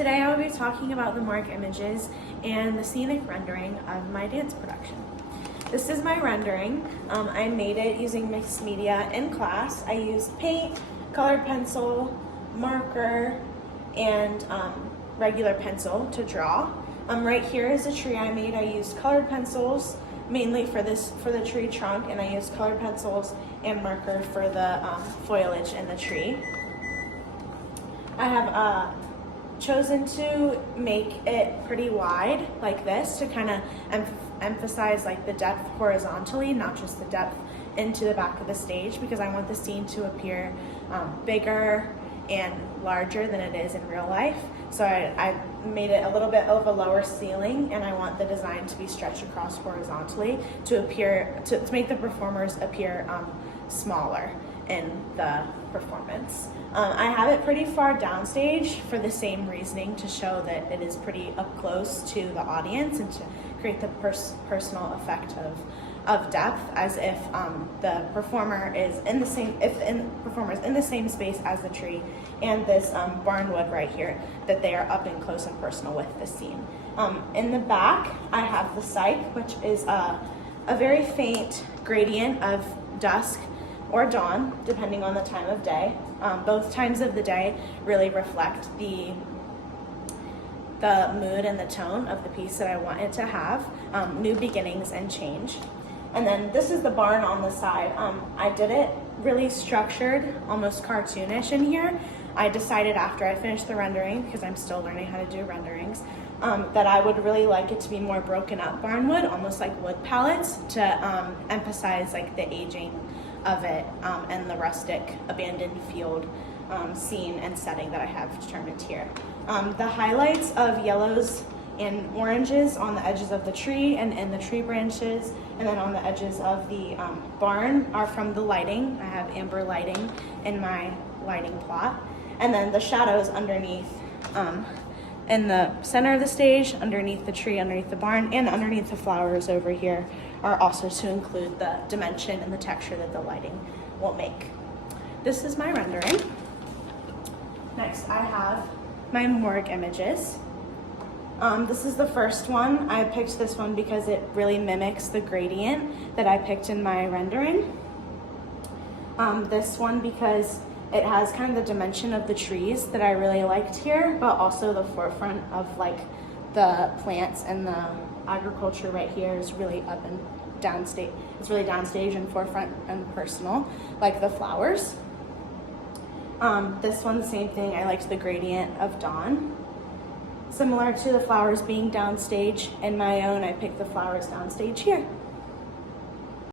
Today I will be talking about the Morgue images and the scenic rendering of my dance production. This is my rendering. I made it using mixed media in class. I used paint, colored pencil, marker, and regular pencil to draw. Right here is a tree I made. I used colored pencils mainly for the tree trunk, and I used colored pencils and marker for the foliage in the tree. I have chosen to make it pretty wide like this to kind of emphasize like the depth horizontally, not just the depth into the back of the stage, because I want the scene to appear bigger and larger than it is in real life. So I made it a little bit of a lower ceiling, and I want the design to be stretched across horizontally to make the performers appear smaller in the performance. I have it pretty far downstage for the same reasoning, to show that it is pretty up close to the audience and to create the personal effect of depth, as if the performer is in the same space as the tree and this barnwood right here, that they are up and close and personal with the scene. In the back, I have the cyc, which is a very faint gradient of dusk or dawn, depending on the time of day. Both times of the day really reflect the mood and the tone of the piece that I want it to have, new beginnings and change. And then this is the barn on the side. I did it really structured, almost cartoonish in here. I decided after I finished the rendering, because I'm still learning how to do renderings, that I would really like it to be more broken up barnwood, almost like wood pallets, to emphasize like the aging of it and the rustic abandoned field scene and setting that I have determined here. The highlights of yellows and oranges on the edges of the tree and in the tree branches, and then on the edges of the barn, are from the lighting. I have amber lighting in my lighting plot. And then the shadows underneath, in the center of the stage, underneath the tree, underneath the barn, and underneath the flowers over here, are also to include the dimension and the texture that the lighting will make. This is my rendering. Next, I have my morgue images. This is the first one. I picked this one because it really mimics the gradient that I picked in my rendering. This one because it has kind of the dimension of the trees that I really liked here, but also the forefront of like the plants and the agriculture right here is really up and downstage. It's really downstage and forefront and personal, like the flowers. This one, the same thing. I liked the gradient of dawn. Similar to the flowers being downstage in my own, I picked the flowers downstage here.